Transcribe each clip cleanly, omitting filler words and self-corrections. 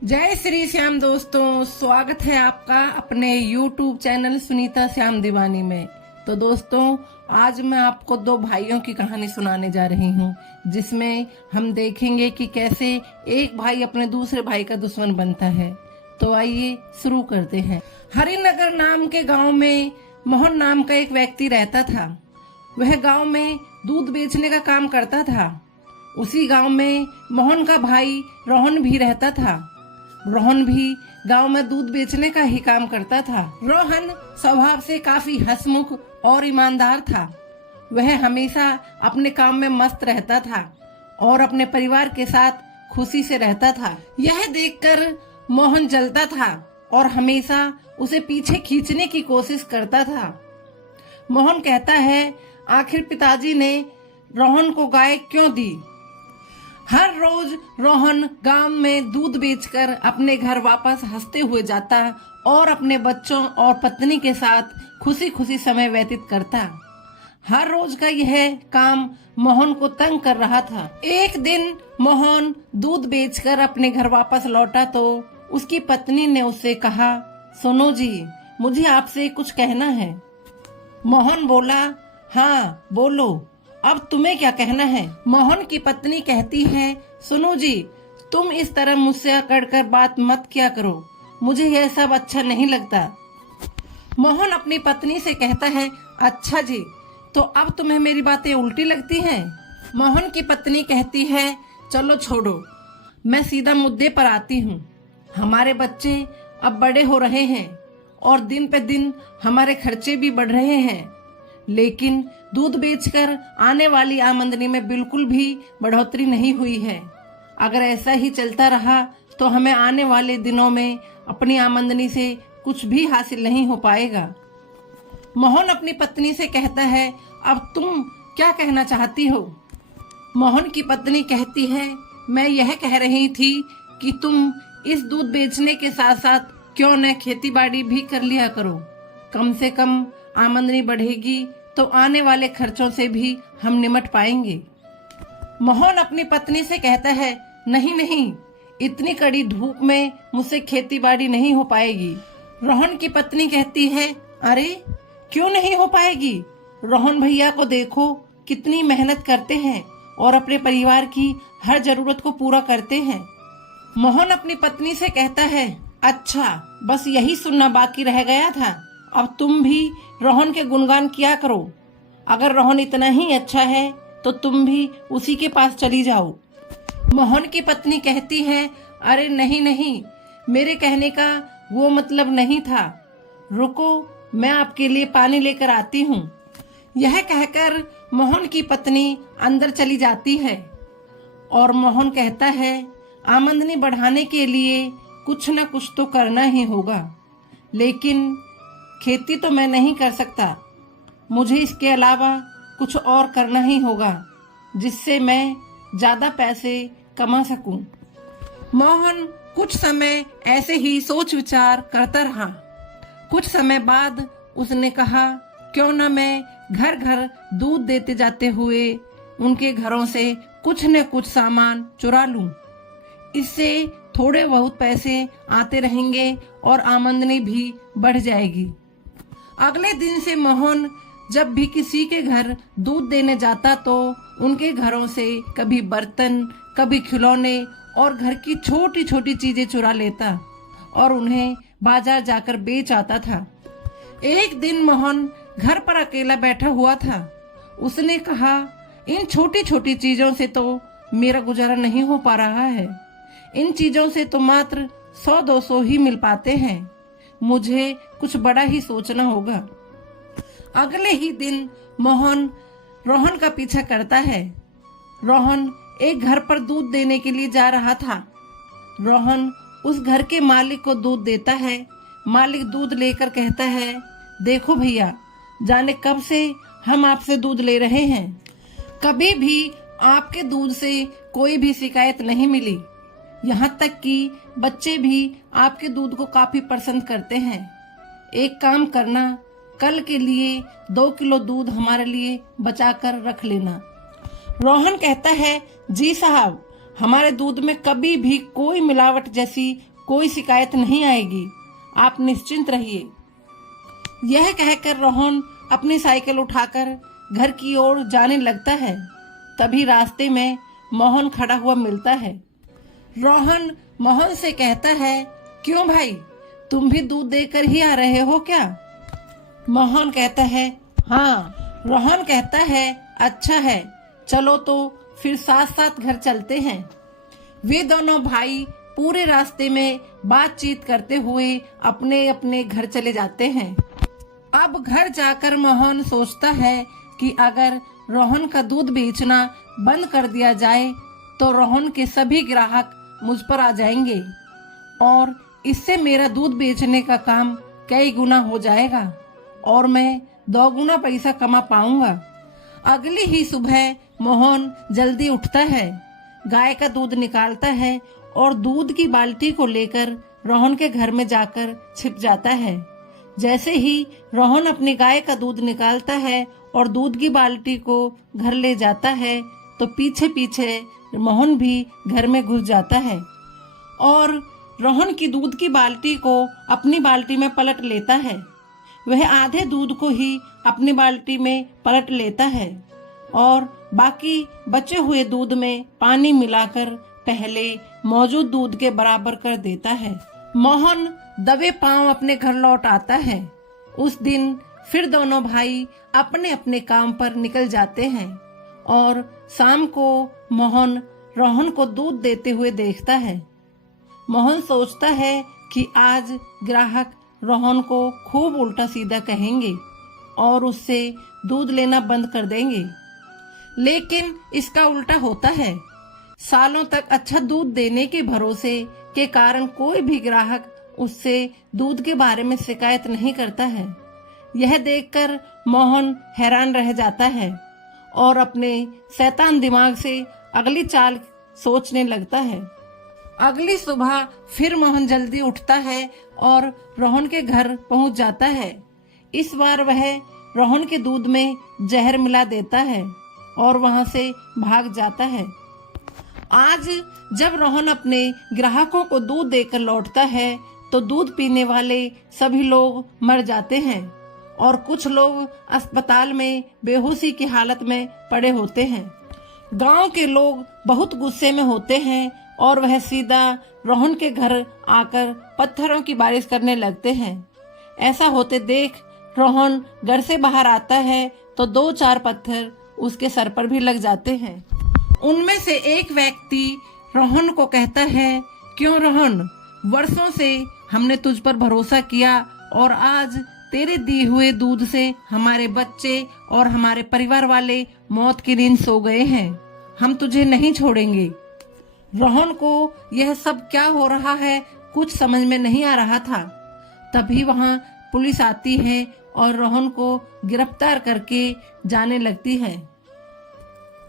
जय श्री श्याम दोस्तों, स्वागत है आपका अपने YouTube चैनल सुनीता श्याम दीवानी में। तो दोस्तों, आज मैं आपको दो भाइयों की कहानी सुनाने जा रही हूँ, जिसमें हम देखेंगे कि कैसे एक भाई अपने दूसरे भाई का दुश्मन बनता है। तो आइए शुरू करते हैं। हरिनगर नाम के गांव में मोहन नाम का एक व्यक्ति रहता था। वह गांव में दूध बेचने का काम करता था। उसी गांव में मोहन का भाई रोहन भी रहता था। रोहन भी गांव में दूध बेचने का ही काम करता था। रोहन स्वभाव से काफी हंसमुख और ईमानदार था। वह हमेशा अपने काम में मस्त रहता था और अपने परिवार के साथ खुशी से रहता था। यह देखकर मोहन जलता था और हमेशा उसे पीछे खींचने की कोशिश करता था। मोहन कहता है, आखिर पिताजी ने रोहन को गाय क्यों दी? हर रोज रोहन गांव में दूध बेचकर अपने घर वापस हंसते हुए जाता और अपने बच्चों और पत्नी के साथ खुशी खुशी समय व्यतीत करता। हर रोज का यह काम मोहन को तंग कर रहा था। एक दिन मोहन दूध बेचकर अपने घर वापस लौटा तो उसकी पत्नी ने उससे कहा, सुनो जी, मुझे आपसे कुछ कहना है। मोहन बोला, हाँ बोलो, अब तुम्हें क्या कहना है? मोहन की पत्नी कहती है, सुनो जी, तुम इस तरह मुझसे अकड़ बात मत किया करो, मुझे यह सब अच्छा नहीं लगता। मोहन अपनी पत्नी से कहता है, अच्छा जी, तो अब तुम्हें मेरी बातें उल्टी लगती हैं? मोहन की पत्नी कहती है, चलो छोड़ो, मैं सीधा मुद्दे पर आती हूँ। हमारे बच्चे अब बड़े हो रहे हैं और दिन पे दिन हमारे खर्चे भी बढ़ रहे हैं, लेकिन दूध बेचकर आने वाली आमदनी में बिल्कुल भी बढ़ोतरी नहीं हुई है। अगर ऐसा ही चलता रहा तो हमें आने वाले दिनों में अपनी आमदनी से कुछ भी हासिल नहीं हो पाएगा। मोहन अपनी पत्नी से कहता है, अब तुम क्या कहना चाहती हो? मोहन की पत्नी कहती है, मैं यह कह रही थी कि तुम इस दूध बेचने के साथ साथ क्यों न खेती बाड़ी भी कर लिया करो। कम से कम आमदनी बढ़ेगी तो आने वाले खर्चों से भी हम निमट पाएंगे। मोहन अपनी पत्नी से कहता है, नहीं नहीं, इतनी कड़ी धूप में मुझसे खेती बाड़ी नहीं हो पाएगी। रोहन की पत्नी कहती है, अरे क्यों नहीं हो पाएगी? रोहन भैया को देखो, कितनी मेहनत करते हैं और अपने परिवार की हर जरूरत को पूरा करते हैं। मोहन अपनी पत्नी से कहता है, अच्छा, बस यही सुनना बाकी रह गया था। अब तुम भी रोहन के गुणगान किया करो। अगर रोहन इतना ही अच्छा है तो तुम भी उसी के पास चली जाओ। मोहन की पत्नी कहती है, अरे नहीं नहीं, मेरे कहने का वो मतलब नहीं था। रुको, मैं आपके लिए पानी लेकर आती हूँ। यह कहकर मोहन की पत्नी अंदर चली जाती है और मोहन कहता है, आमदनी बढ़ाने के लिए कुछ न कुछ तो करना ही होगा, लेकिन खेती तो मैं नहीं कर सकता। मुझे इसके अलावा कुछ और करना ही होगा जिससे मैं ज्यादा पैसे कमा सकूं। मोहन कुछ समय ऐसे ही सोच विचार करता रहा। कुछ समय बाद उसने कहा, क्यों न मैं घर घर दूध देते जाते हुए उनके घरों से कुछ न कुछ सामान चुरा लूं। इससे थोड़े बहुत पैसे आते रहेंगे और आमदनी भी बढ़ जाएगी। अगले दिन से मोहन जब भी किसी के घर दूध देने जाता तो उनके घरों से कभी बर्तन, कभी खिलौने और घर की छोटी छोटी चीजें चुरा लेता और उन्हें बाजार जाकर बेच आता था। एक दिन मोहन घर पर अकेला बैठा हुआ था। उसने कहा, इन छोटी छोटी चीजों से तो मेरा गुजारा नहीं हो पा रहा है। इन चीजों से तो मात्र 100-200 ही मिल पाते हैं। मुझे कुछ बड़ा ही सोचना होगा। अगले ही दिन मोहन रोहन का पीछा करता है। रोहन एक घर पर दूध देने के लिए जा रहा था। रोहन उस घर के मालिक को दूध देता है। मालिक दूध लेकर कहता है, देखो भैया, जाने कब से हम आपसे दूध ले रहे हैं, कभी भी आपके दूध से कोई भी शिकायत नहीं मिली। यहाँ तक कि बच्चे भी आपके दूध को काफी पसंद करते हैं। एक काम करना, कल के लिए 2 किलो दूध हमारे लिए बचा कर रख लेना। रोहन कहता है, जी साहब, हमारे दूध में कभी भी कोई मिलावट जैसी कोई शिकायत नहीं आएगी, आप निश्चिंत रहिए। यह कहकर रोहन अपनी साइकिल उठाकर घर की ओर जाने लगता है। तभी रास्ते में मोहन खड़ा हुआ मिलता है। रोहन मोहन से कहता है, क्यों भाई, तुम भी दूध देकर ही आ रहे हो क्या? मोहन कहता है, हाँ। रोहन कहता है, अच्छा है, चलो तो फिर साथ साथ घर चलते हैं। वे दोनों भाई पूरे रास्ते में बातचीत करते हुए अपने अपने घर चले जाते हैं। अब घर जाकर मोहन सोचता है कि अगर रोहन का दूध बेचना बंद कर दिया जाए तो रोहन के सभी ग्राहक मुझ पर आ जाएंगे और इससे मेरा दूध बेचने का काम कई गुना हो जाएगा और मैं 2 गुना पैसा कमा पाऊंगा। अगली ही सुबह मोहन जल्दी उठता है, गाय का दूध निकालता है और दूध की बाल्टी को लेकर रोहन के घर में जाकर छिप जाता है। जैसे ही रोहन अपनी गाय का दूध निकालता है और दूध की बाल्टी को घर ले जाता है तो पीछे पीछे मोहन भी घर में घुस जाता है और रोहन की दूध की बाल्टी को अपनी बाल्टी में पलट लेता है। वह आधे दूध को ही अपनी बाल्टी में पलट लेता है और बाकी बचे हुए दूध में पानी मिलाकर पहले मौजूद दूध के बराबर कर देता है। मोहन दबे पांव अपने घर लौट आता है। उस दिन फिर दोनों भाई अपने अपने काम पर निकल जाते हैं और शाम को मोहन रोहन को दूध देते हुए देखता है। मोहन सोचता है कि आज ग्राहक रोहन को खूब उल्टा सीधा कहेंगे और उससे दूध लेना बंद कर देंगे, लेकिन इसका उल्टा होता है। सालों तक अच्छा दूध देने के भरोसे के कारण कोई भी ग्राहक उससे दूध के बारे में शिकायत नहीं करता है। यह देखकर मोहन हैरान रह जाता है और अपने शैतान दिमाग से अगली चाल सोचने लगता है। अगली सुबह फिर मोहन जल्दी उठता है और रोहन के घर पहुंच जाता है। इस बार वह रोहन के दूध में जहर मिला देता है और वहां से भाग जाता है। आज जब रोहन अपने ग्राहकों को दूध देकर लौटता है तो दूध पीने वाले सभी लोग मर जाते हैं और कुछ लोग अस्पताल में बेहोशी की हालत में पड़े होते हैं। गांव के लोग बहुत गुस्से में होते हैं और वह सीधा रोहन के घर आकर पत्थरों की बारिश करने लगते हैं। ऐसा होते देख रोहन घर से बाहर आता है तो 2-4 पत्थर उसके सर पर भी लग जाते हैं। उनमें से एक व्यक्ति रोहन को कहता है, क्यों रोहन, वर्षों से हमने तुझ पर भरोसा किया और आज तेरे दिए हुए दूध से हमारे बच्चे और हमारे परिवार वाले मौत की नींद सो गए हैं। हम तुझे नहीं छोड़ेंगे। रोहन को यह सब क्या हो रहा है कुछ समझ में नहीं आ रहा था। तभी वहां पुलिस आती है और रोहन को गिरफ्तार करके जाने लगती है।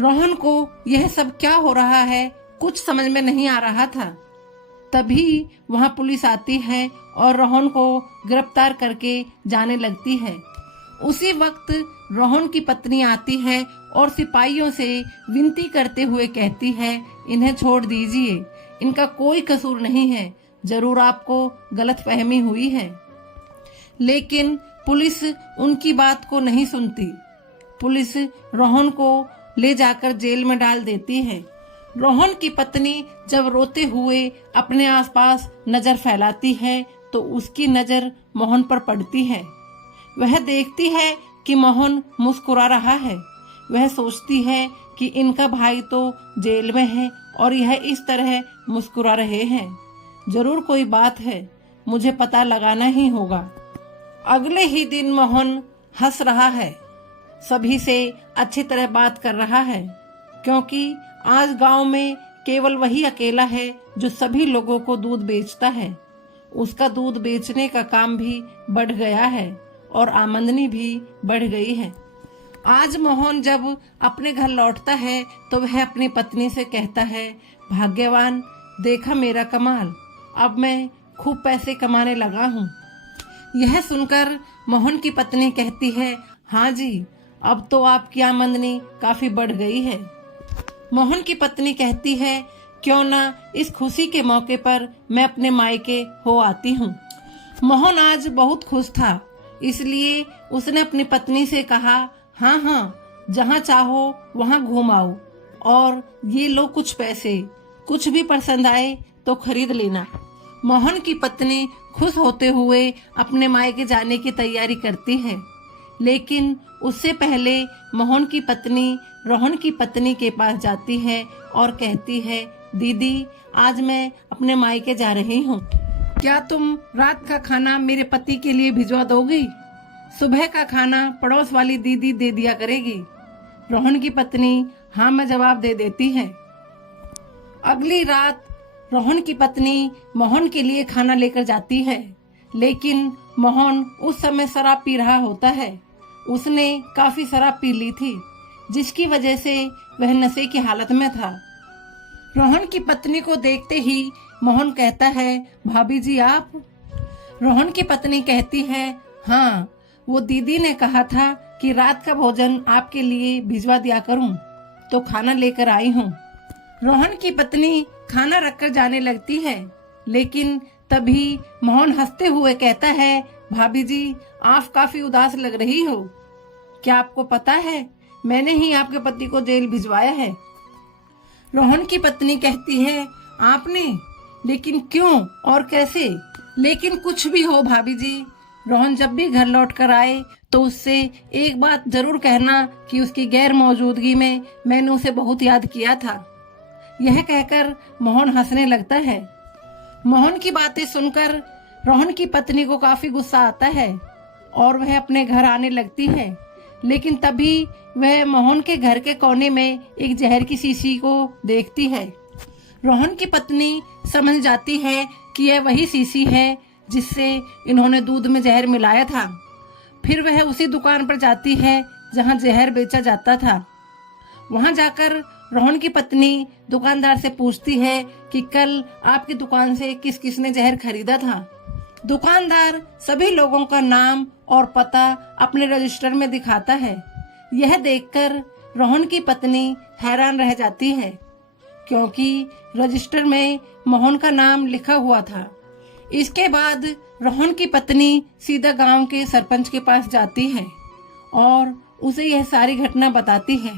रोहन को यह सब क्या हो रहा है कुछ समझ में नहीं आ रहा था। तभी वहां पुलिस आती है और रोहन को गिरफ्तार करके जाने लगती है। उसी वक्त रोहन की पत्नी आती है और सिपाहियों से विनती करते हुए कहती है, इन्हें छोड़ दीजिए, इनका कोई कसूर नहीं है, जरूर आपको गलतफहमी हुई है। लेकिन पुलिस उनकी बात को नहीं सुनती। पुलिस रोहन को ले जाकर जेल में डाल देती है। रोहन की पत्नी जब रोते हुए अपने आसपास नजर फैलाती है तो उसकी नजर मोहन पर पड़ती है। वह देखती है कि मोहन मुस्कुरा रहा है। वह सोचती है कि इनका भाई तो जेल में है और यह इस तरह मुस्कुरा रहे हैं, जरूर कोई बात है, मुझे पता लगाना ही होगा। अगले ही दिन मोहन हंस रहा है, सभी से अच्छी तरह बात कर रहा है, क्योंकि आज गांव में केवल वही अकेला है जो सभी लोगों को दूध बेचता है। उसका दूध बेचने का काम भी बढ़ गया है और आमदनी भी बढ़ गई है। आज मोहन जब अपने घर लौटता है तो वह अपनी पत्नी से कहता है, भाग्यवान, देखा मेरा कमाल, अब मैं खूब पैसे कमाने लगा हूँ। यह सुनकर मोहन की पत्नी कहती है, हाँ जी, अब तो आपकी आमदनी काफी बढ़ गई है। मोहन की पत्नी कहती है, क्यों ना इस खुशी के मौके पर मैं अपने मायके हो आती हूँ। मोहन आज बहुत खुश था, इसलिए उसने अपनी पत्नी से कहा, हाँ हाँ, जहाँ चाहो वहाँ घूम आओ और ये लो कुछ पैसे, कुछ भी पसंद आए तो खरीद लेना। मोहन की पत्नी खुश होते हुए अपने मायके जाने की तैयारी करती है, लेकिन उससे पहले मोहन की पत्नी रोहन की पत्नी के पास जाती है और कहती है, दीदी आज मैं अपने मायके जा रही हूँ, क्या तुम रात का खाना मेरे पति के लिए भिजवा दोगी? सुबह का खाना पड़ोस वाली दीदी दे दिया करेगी। रोहन की पत्नी हाँ में जवाब दे देती है। अगली रात रोहन की पत्नी मोहन के लिए खाना लेकर जाती है, लेकिन मोहन उस समय शराब पी रहा होता है। उसने काफी शराब पी ली थी, जिसकी वजह से वह नशे की हालत में था। रोहन की पत्नी को देखते ही मोहन कहता है, भाभी जी आप? रोहन की पत्नी कहती है, हाँ, वो दीदी ने कहा था कि रात का भोजन आपके लिए भिजवा दिया करूं, तो खाना लेकर आई हूँ। रोहन की पत्नी खाना रखकर जाने लगती है, लेकिन तभी मोहन हंसते हुए कहता है, भाभी जी आप काफी उदास लग रही हो। क्या आपको पता है मैंने ही आपके पति को जेल भिजवाया है? रोहन की पत्नी कहती है, आपने? लेकिन क्यों और कैसे? लेकिन कुछ भी हो भाभी जी, रोहन जब भी घर लौट कर आए तो उससे एक बात जरूर कहना कि उसकी गैर मौजूदगी में मैंने उसे बहुत याद किया था। यह कहकर मोहन हंसने लगता है। मोहन की बातें सुनकर रोहन की पत्नी को काफी गुस्सा आता है और वह अपने घर आने लगती है, लेकिन तभी वह मोहन के घर के कोने में एक जहर की शीशी को देखती है। रोहन की पत्नी समझ जाती है कि यह वही शीशी है जिससे इन्होंने दूध में जहर मिलाया था। फिर वह उसी दुकान पर जाती है जहां जहर बेचा जाता था। वहां जाकर रोहन की पत्नी दुकानदार से पूछती है कि कल आपकी दुकान से किस किस ने जहर खरीदा था। दुकानदार सभी लोगों का नाम और पता अपने रजिस्टर में दिखाता है। यह देखकर रोहन की पत्नी हैरान रह जाती है, क्योंकि रजिस्टर में मोहन का नाम लिखा हुआ था। इसके बाद रोहन की पत्नी सीधा गांव के सरपंच के पास जाती है और उसे यह सारी घटना बताती है।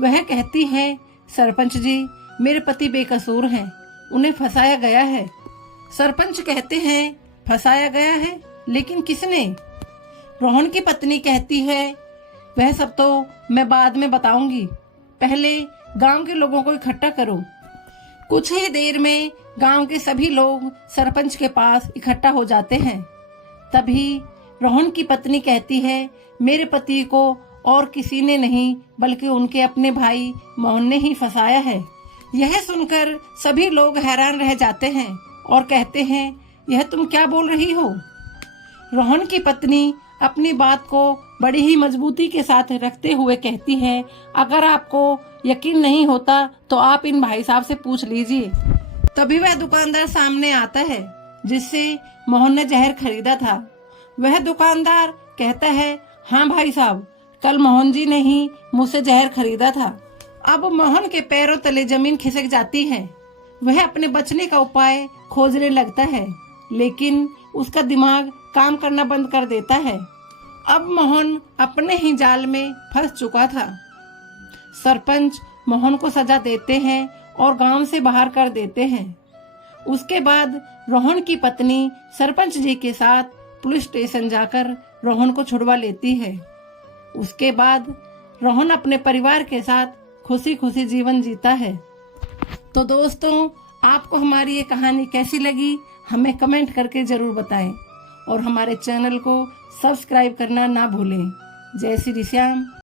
वह कहती है, सरपंच जी मेरे पति बेकसूर हैं, उन्हें फंसाया गया है। सरपंच कहते हैं, फंसाया गया है? लेकिन किसने? रोहन की पत्नी कहती है, वह सब तो मैं बाद में बताऊंगी, पहले गांव के लोगों को इकट्ठा करो। कुछ ही देर में गांव के सभी लोग सरपंच के पास इकट्ठा हो जाते हैं। तभी रोहन की पत्नी कहती है, मेरे पति को और किसी ने नहीं बल्कि उनके अपने भाई मोहन ने ही फंसाया है। यह सुनकर सभी लोग हैरान रह जाते हैं और कहते हैं, यह तुम क्या बोल रही हो? रोहन की पत्नी अपनी बात को बड़ी ही मजबूती के साथ रखते हुए कहती है, अगर आपको यकीन नहीं होता तो आप इन भाई साहब से पूछ लीजिए। तभी वह दुकानदार सामने आता है जिससे मोहन ने जहर खरीदा था। वह दुकानदार कहता है, हाँ भाई साहब, कल मोहन जी ने ही मुझसे जहर खरीदा था। अब मोहन के पैरों तले जमीन खिसक जाती है। वह अपने बचने का उपाय खोजने लगता है, लेकिन उसका दिमाग काम करना बंद कर देता है। अब मोहन अपने ही जाल में फंस चुका था। सरपंच मोहन को सजा देते हैं और गांव से बाहर कर देते हैं। उसके बाद रोहन की पत्नी सरपंच जी के साथ पुलिस स्टेशन जाकर रोहन को छुड़वा लेती है। उसके बाद रोहन अपने परिवार के साथ खुशी खुशी जीवन जीता है। तो दोस्तों, आपको हमारी ये कहानी कैसी लगी हमें कमेंट करके जरूर बताएं और हमारे चैनल को सब्सक्राइब करना ना भूलें। जय श्री श्याम।